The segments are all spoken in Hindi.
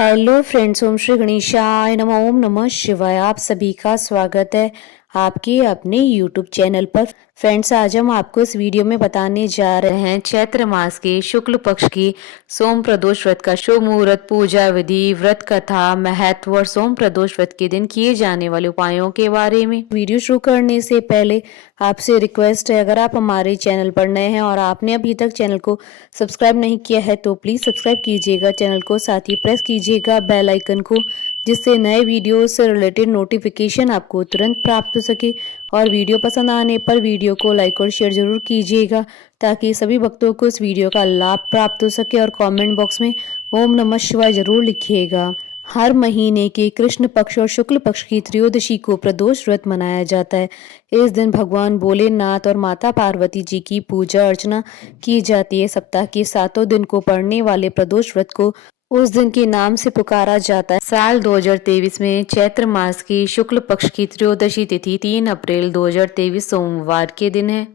हेलो फ्रेंड्स, ओम श्री गणेशाय नमः। ओम नमः शिवाय। आप सभी का स्वागत है आपके अपने यूट्यूब चैनल पर। फ्रेंड्स, आज हम आपको इस वीडियो में बताने जा रहे हैं चैत्र मास के शुक्ल पक्ष की सोम प्रदोष व्रत का शुभ मुहूर्त, पूजा विधि, व्रत कथा, महत्व और सोम प्रदोष व्रत के दिन किए जाने वाले उपायों के बारे में। वीडियो शुरू करने से पहले आपसे रिक्वेस्ट है, अगर आप हमारे चैनल पर नए हैं और आपने अभी तक चैनल को सब्सक्राइब नहीं किया है तो प्लीज़ सब्सक्राइब कीजिएगा चैनल को, साथ ही प्रेस कीजिएगा बेल आइकन को, जिससे नए वीडियो से रिलेटेड नोटिफिकेशन आपको तुरंत प्राप्त हो सके। और वीडियो पसंद आने पर वीडियो को लाइक और शेयर जरूर कीजिएगा ताकि सभी भक्तों को इस वीडियो का लाभ प्राप्त हो सके। और कमेंट बॉक्स में ओम नमः शिवाय जरूर लिखिएगा। हर महीने के कृष्ण पक्ष और शुक्ल पक्ष की त्रयोदशी को प्रदोष व्रत मनाया जाता है। इस दिन भगवान भोलेनाथ और माता पार्वती जी की पूजा अर्चना की जाती है। सप्ताह के 7 दिन को पड़ने वाले प्रदोष व्रत को उस दिन के नाम से पुकारा जाता है। साल 2023 में चैत्र मास की शुक्ल पक्ष की त्रयोदशी तिथि 3 अप्रैल 2023 सोमवार के दिन है।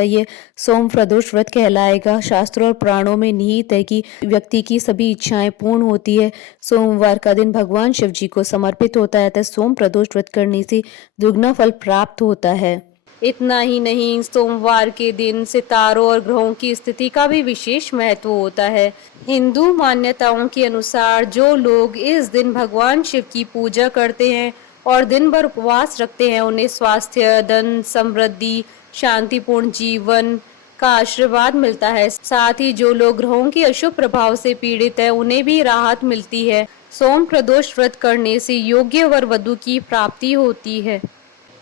ये सोम प्रदोष व्रत कहलाएगा। शास्त्रों और पुराणों में निहित है कि व्यक्ति की सभी इच्छाएं पूर्ण होती है। सोमवार का दिन भगवान शिव जी को समर्पित होता है, अतः सोम प्रदोष व्रत करने से दुगना फल प्राप्त होता है। इतना ही नहीं, सोमवार के दिन सितारों और ग्रहों की स्थिति का भी विशेष महत्व होता है। हिंदू मान्यताओं के अनुसार जो लोग इस दिन भगवान शिव की पूजा करते हैं और दिन भर उपवास रखते हैं, उन्हें स्वास्थ्य, धन, समृद्धि, शांतिपूर्ण जीवन का आशीर्वाद मिलता है। साथ ही जो लोग ग्रहों के अशुभ प्रभाव से पीड़ित है, उन्हें भी राहत मिलती है। सोम प्रदोष व्रत करने से योग्य वर वधु की प्राप्ति होती है।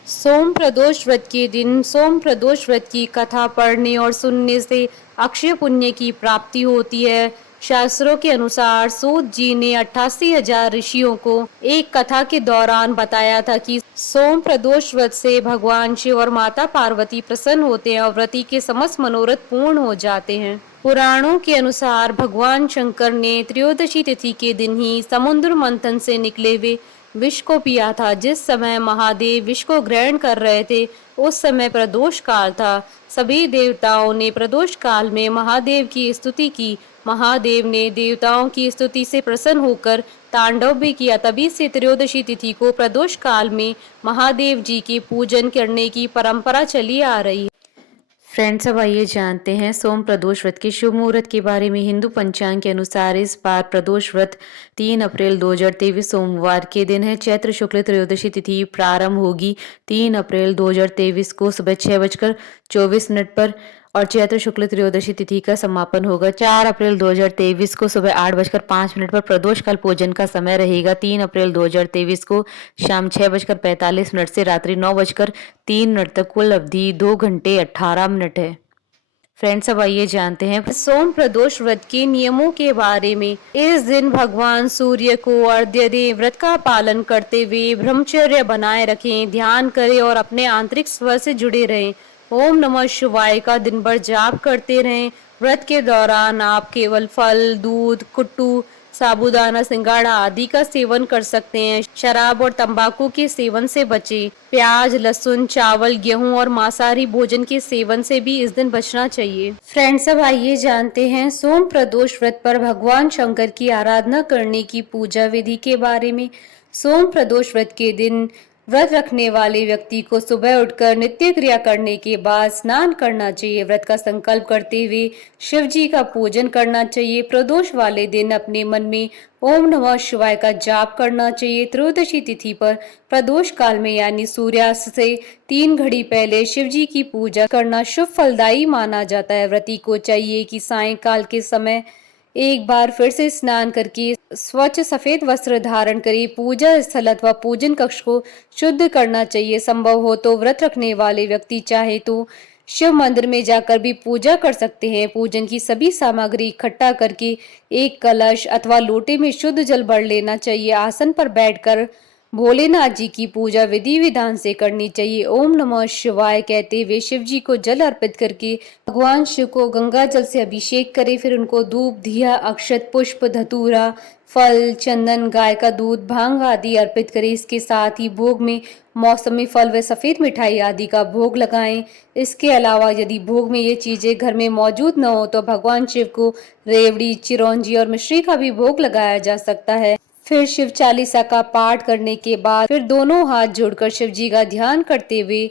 सोम प्रदोष व्रत के दिन सोम प्रदोष व्रत की कथा पढ़ने और सुनने से अक्षय पुण्य की प्राप्ति होती है। शास्त्रों के अनुसार सूत जी ने 88,000 ऋषियों को एक कथा के दौरान बताया था कि सोम प्रदोष व्रत से भगवान शिव और माता पार्वती प्रसन्न होते हैं और व्रती के समस्त मनोरथ पूर्ण हो जाते हैं। पुराणों के अनुसार भगवान शंकर ने त्रयोदशी तिथि के दिन ही समुद्र मंथन से निकले हुए विष को पिया था। जिस समय महादेव विष को ग्रहण कर रहे थे, उस समय प्रदोष काल था। सभी देवताओं ने प्रदोष काल में महादेव की स्तुति की। महादेव ने देवताओं की स्तुति से प्रसन्न होकर तांडव भी किया। तभी से त्रयोदशी तिथि को प्रदोष काल में महादेव जी के पूजन करने की परंपरा चली आ रही है। फ्रेंड्स, अब आइए जानते हैं सोम प्रदोष व्रत के शुभ मुहूर्त के बारे में। हिंदू पंचांग के अनुसार इस बार प्रदोष व्रत 3 अप्रैल 2023 सोमवार के दिन है। चैत्र शुक्ल त्रयोदशी तिथि प्रारंभ होगी 3 अप्रैल 2023 को सुबह 6:24 पर और चैत्र शुक्ल त्रयोदशी तिथि का समापन होगा 4 अप्रैल 2023 को सुबह 8:05 पर। प्रदोष काल पूजन का समय रहेगा 3 अप्रैल 2023 को शाम 6:45 से रात्रि 9:03 तक। कुल अवधि 2 घंटे 18 मिनट है। फ्रेंड्स, अब आइए जानते हैं सोम प्रदोष व्रत के नियमों के बारे में। इस दिन भगवान सूर्य को अर्घ्य दें, व्रत का पालन करते हुए ब्रह्मचर्य बनाए रखें, ध्यान करें और अपने आंतरिक स्वर से जुड़े रहें। ओम नमः शिवाय का दिन भर जाप करते रहें। व्रत के दौरान आप केवल फल, दूध, कुट्टू, साबूदाना, सिंगाड़ा आदि का सेवन कर सकते हैं। शराब और तंबाकू के सेवन से बचें। प्याज, लहसुन, चावल, गेहूं और मांसाहारी भोजन के सेवन से भी इस दिन बचना चाहिए। फ्रेंड्स, अब आइए जानते हैं सोम प्रदोष व्रत पर भगवान शंकर की आराधना करने की पूजा विधि के बारे में। सोम प्रदोष व्रत के दिन व्रत रखने वाले व्यक्ति को सुबह उठकर नित्य क्रिया करने के बाद स्नान करना चाहिए। व्रत का संकल्प करते हुए शिव जी का पूजन करना चाहिए। प्रदोष वाले दिन अपने मन में ओम नमः शिवाय का जाप करना चाहिए। त्रयोदशी तिथि पर प्रदोष काल में यानी सूर्यास्त से 3 घड़ी पहले शिव जी की पूजा करना शुभ फलदायी माना जाता है। व्रती को चाहिए कि सायंकाल के समय एक बार फिर से स्नान करके स्वच्छ सफेद वस्त्र धारण करे। पूजा स्थल अथवा पूजन कक्ष को शुद्ध करना चाहिए। संभव हो तो व्रत रखने वाले व्यक्ति चाहे तो शिव मंदिर में जाकर भी पूजा कर सकते हैं। पूजन की सभी सामग्री इकट्ठा करके एक कलश अथवा लोटे में शुद्ध जल भर लेना चाहिए। आसन पर बैठकर भोलेनाथ जी की पूजा विधि विधान से करनी चाहिए। ओम नमः शिवाय कहते हुए शिव जी को जल अर्पित करके भगवान शिव को गंगा जल से अभिषेक करें। फिर उनको धूप दिया, अक्षत, पुष्प, धतूरा, फल, चंदन, गाय का दूध, भांग आदि अर्पित करें। इसके साथ ही भोग में मौसमी फल व सफेद मिठाई आदि का भोग लगाएं। इसके अलावा यदि भोग में ये चीजें घर में मौजूद न हो तो भगवान शिव को रेवड़ी, चिरौंजी और मिश्री का भी भोग लगाया जा सकता है। फिर शिव चालीसा का पाठ करने के बाद फिर दोनों हाथ जोड़कर शिव जी का ध्यान करते हुए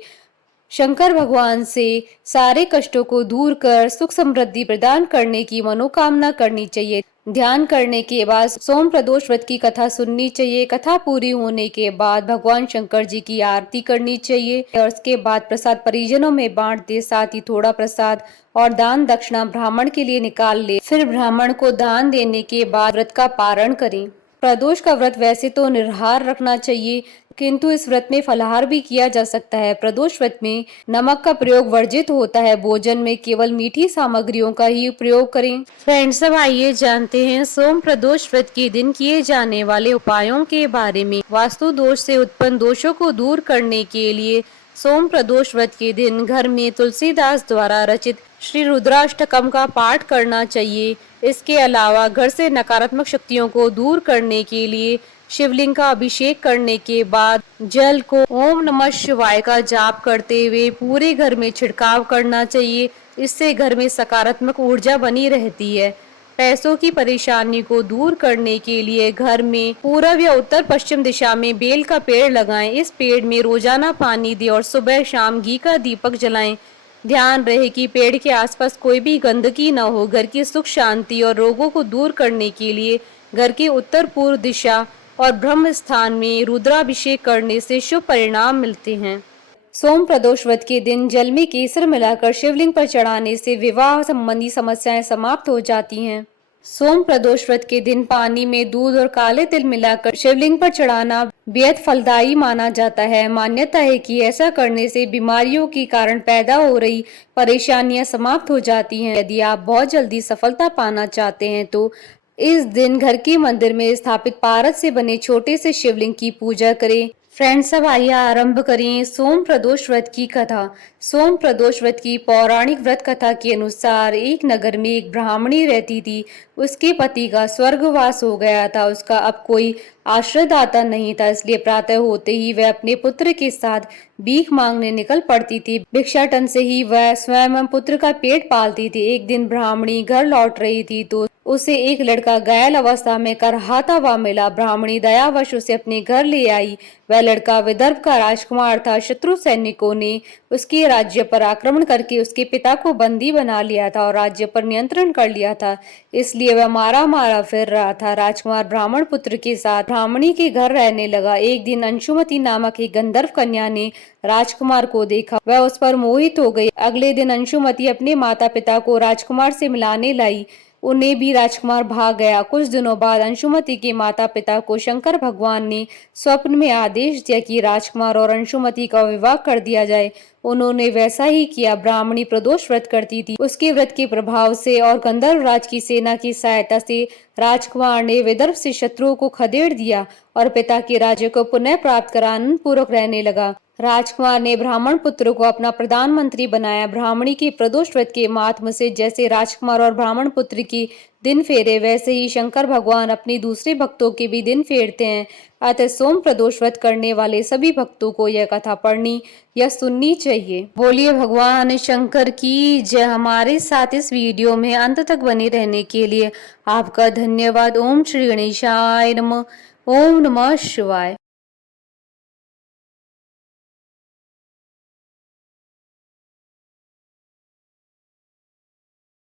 शंकर भगवान से सारे कष्टों को दूर कर सुख समृद्धि प्रदान करने की मनोकामना करनी चाहिए। ध्यान करने के बाद सोम प्रदोष व्रत की कथा सुननी चाहिए। कथा पूरी होने के बाद भगवान शंकर जी की आरती करनी चाहिए और उसके बाद प्रसाद परिजनों में बांट दे। साथ ही थोड़ा प्रसाद और दान दक्षिणा ब्राह्मण के लिए निकाल ले। फिर ब्राह्मण को दान देने के बाद व्रत का पारण करें। प्रदोष का व्रत वैसे तो निराहार रखना चाहिए, किंतु इस व्रत में फलाहार भी किया जा सकता है। प्रदोष व्रत में नमक का प्रयोग वर्जित होता है। भोजन में केवल मीठी सामग्रियों का ही प्रयोग करें। फ्रेंड्स, अब आइए जानते हैं सोम प्रदोष व्रत के दिन किए जाने वाले उपायों के बारे में। वास्तु दोष से उत्पन्न दोषों को दूर करने के लिए सोम प्रदोष व्रत के दिन घर में तुलसीदास द्वारा रचित श्री रुद्राष्टकम का पाठ करना चाहिए। इसके अलावा घर से नकारात्मक शक्तियों को दूर करने के लिए शिवलिंग का अभिषेक करने के बाद जल को ओम नमः शिवाय का जाप करते हुए पूरे घर में छिड़काव करना चाहिए। इससे घर में सकारात्मक ऊर्जा बनी रहती है। पैसों की परेशानी को दूर करने के लिए घर में पूर्व या उत्तर पश्चिम दिशा में बेल का पेड़ लगाएं। इस पेड़ में रोजाना पानी दें और सुबह शाम घी का दीपक जलाएं। ध्यान रहे कि पेड़ के आसपास कोई भी गंदगी न हो। घर की सुख शांति और रोगों को दूर करने के लिए घर के उत्तर पूर्व दिशा और ब्रह्म स्थान में रुद्राभिषेक करने से शुभ परिणाम मिलते हैं। सोम प्रदोष व्रत के दिन जल में केसर मिलाकर शिवलिंग पर चढ़ाने से विवाह संबंधी समस्याएं समाप्त हो जाती हैं। सोम प्रदोष व्रत के दिन पानी में दूध और काले तिल मिलाकर शिवलिंग पर चढ़ाना बेहद फलदायी माना जाता है। मान्यता है कि ऐसा करने से बीमारियों के कारण पैदा हो रही परेशानियां समाप्त हो जाती हैं। यदि आप बहुत जल्दी सफलता पाना चाहते हैं तो इस दिन घर के मंदिर में स्थापित पारद से बने छोटे से शिवलिंग की पूजा करें। फ्रेंड्स, अब आइए आरंभ करें सोम प्रदोष व्रत की कथा। सोम प्रदोष व्रत की पौराणिक व्रत कथा के अनुसार एक नगर में एक ब्राह्मणी रहती थी। उसके पति का स्वर्गवास हो गया था। उसका अब कोई आश्रयदाता नहीं था, इसलिए प्रातः होते ही वह अपने पुत्र के साथ भीख मांगने निकल पड़ती थी। भिक्षाटन से ही वह स्वयं पुत्र का पेट पालती थी। एक दिन ब्राह्मणी घर लौट रही थी तो उसे एक लड़का घायल अवस्था में करहाता हुआ मिला। ब्राह्मणी दयावश उसे अपने घर ले आई। वह लड़का विदर्भ का राजकुमार था। शत्रु सैनिकों ने उसके राज्य पर आक्रमण करके उसके पिता को बंदी बना लिया था और राज्य पर नियंत्रण कर लिया था, इसलिए वह मारा मारा फिर रहा था। राजकुमार ब्राह्मण पुत्र के साथ ब्राह्मणी के घर रहने लगा। एक दिन अंशुमति नामक एक गंधर्व कन्या ने राजकुमार को देखा। वह उस पर मोहित हो गई। अगले दिन अंशुमति अपने माता पिता को राजकुमार से मिलाने लाई। उन्हें भी राजकुमार भाग गया। कुछ दिनों बाद अंशुमति के माता पिता को शंकर भगवान ने स्वप्न में आदेश दिया कि राजकुमार और अंशुमति का विवाह कर दिया जाए। उन्होंने वैसा ही किया। ब्राह्मणी प्रदोष व्रत करती थी। उसके व्रत के प्रभाव से और गंधर्व राज की सेना की सहायता से राजकुमार ने विदर्भ से शत्रुओं को खदेड़ दिया और पिता के राज्य को पुनः प्राप्त कर आनंद पूर्वक रहने लगा। राजकुमार ने ब्राह्मण पुत्र को अपना प्रधानमंत्री बनाया। ब्राह्मणी के प्रदोष व्रत के महात्म से जैसे राजकुमार और ब्राह्मण पुत्र की दिन फेरे, वैसे ही शंकर भगवान अपने दूसरे भक्तों के भी दिन फेरते हैं। अतः सोम प्रदोष व्रत करने वाले सभी भक्तों को यह कथा पढ़नी या सुननी चाहिए। बोलिए भगवान शंकर की जय। हमारे साथ इस वीडियो में अंत तक बने रहने के लिए आपका धन्यवाद। ओम श्री गणेशाय नमः। ओम नमः शिवाय।